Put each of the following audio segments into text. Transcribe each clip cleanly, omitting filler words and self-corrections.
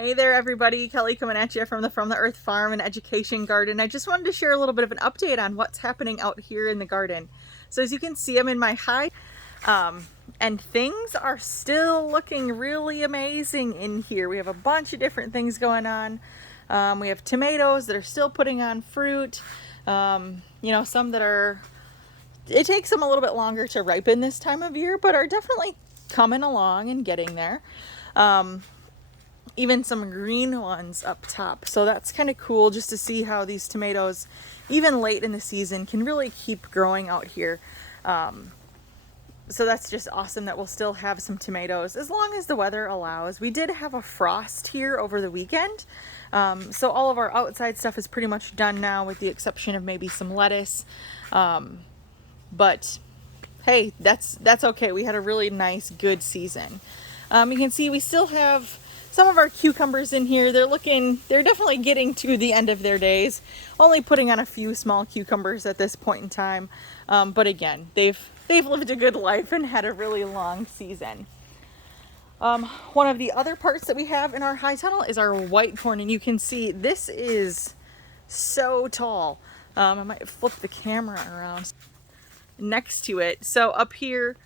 Hey there everybody, Kelly coming at you from the Earth Farm and Education Garden. I just wanted to share a little bit of an update on what's happening out here in the garden. So as you can see, I'm in my high, and things are still looking really amazing in here. We have a bunch of different things going on. We have tomatoes that are still putting on fruit. Some that are, it takes them a little bit longer to ripen this time of year, but are definitely coming along and getting there. Even some green ones up top. So that's kind of cool just to see how these tomatoes, even late in the season, can really keep growing out here. So that's just awesome that we'll still have some tomatoes as long as the weather allows. We did have a frost here over the weekend. So all of our outside stuff is pretty much done now with the exception of maybe some lettuce. But hey, that's okay. We had a really nice, good season. You can see we still have some of our cucumbers in here. They're definitely getting to the end of their days. Only putting on a few small cucumbers at this point in time. But again, they've lived a good life and had a really long season. One of the other parts that we have in our high tunnel is our white corn, and you can see this is so tall. I might flip the camera around next to it. So up here,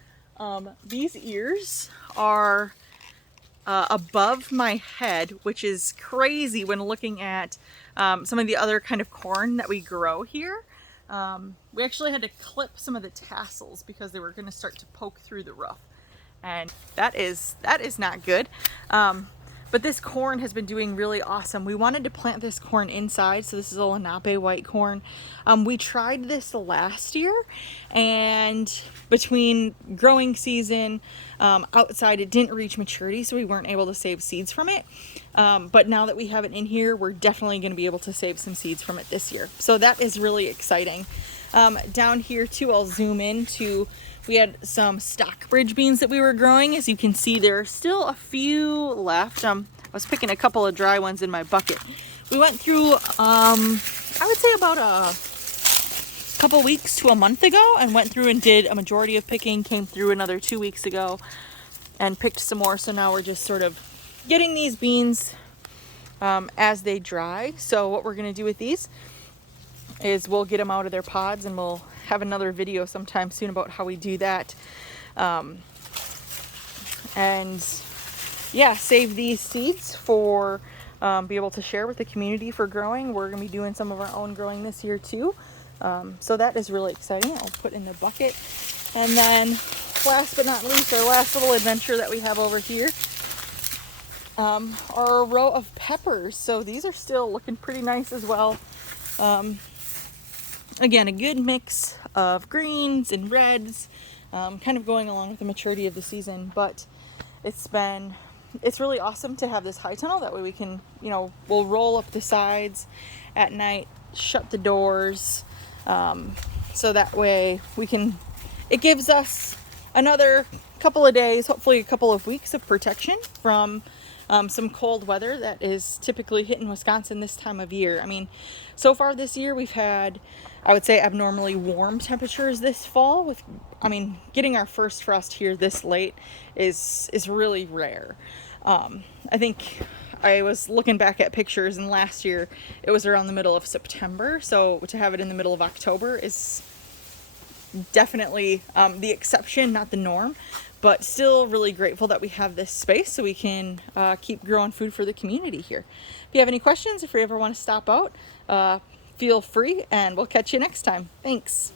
these ears are above my head, which is crazy when looking at some of the other kind of corn that we grow here. We actually had to clip some of the tassels because they were going to start to poke through the roof, and that is not good. But this corn has been doing really awesome. We wanted to plant this corn inside, so this is a Lenape white corn. We tried this last year, and between growing season, outside, it didn't reach maturity, so we weren't able to save seeds from it. But now that we have it in here, we're definitely going to be able to save some seeds from it this year. So that is really exciting. Down here too, I'll zoom in to, we had some Stockbridge beans that we were growing. As you can see, there are still a few left. I was picking a couple of dry ones in my bucket. We went through, I would say about a couple weeks to a month ago, and went through and did a majority of picking, came through another 2 weeks ago and picked some more. So now we're just sort of getting these beans as they dry. So what we're going to do with these is we'll get them out of their pods, and we'll have another video sometime soon about how we do that. And yeah, save these seeds for be able to share with the community for growing. We're going to be doing some of our own growing this year too. So that is really exciting. I'll put in the bucket. And then last but not least, our last little adventure that we have over here are a row of peppers. So these are still looking pretty nice as well. Again, a good mix of greens and reds, kind of going along with the maturity of the season, but it's really awesome to have this high tunnel. That way we can, we'll roll up the sides at night, shut the doors, so that way it gives us another couple of days, hopefully a couple of weeks of protection from some cold weather that is typically hitting Wisconsin this time of year. I mean, so far this year we've had, I would say, abnormally warm temperatures this fall. Getting our first frost here this late is really rare. I think I was looking back at pictures, and last year it was around the middle of September. So to have it in the middle of October is definitely the exception, not the norm. But still really grateful that we have this space so we can keep growing food for the community here. If you have any questions, if you ever want to stop out, feel free, and we'll catch you next time. Thanks.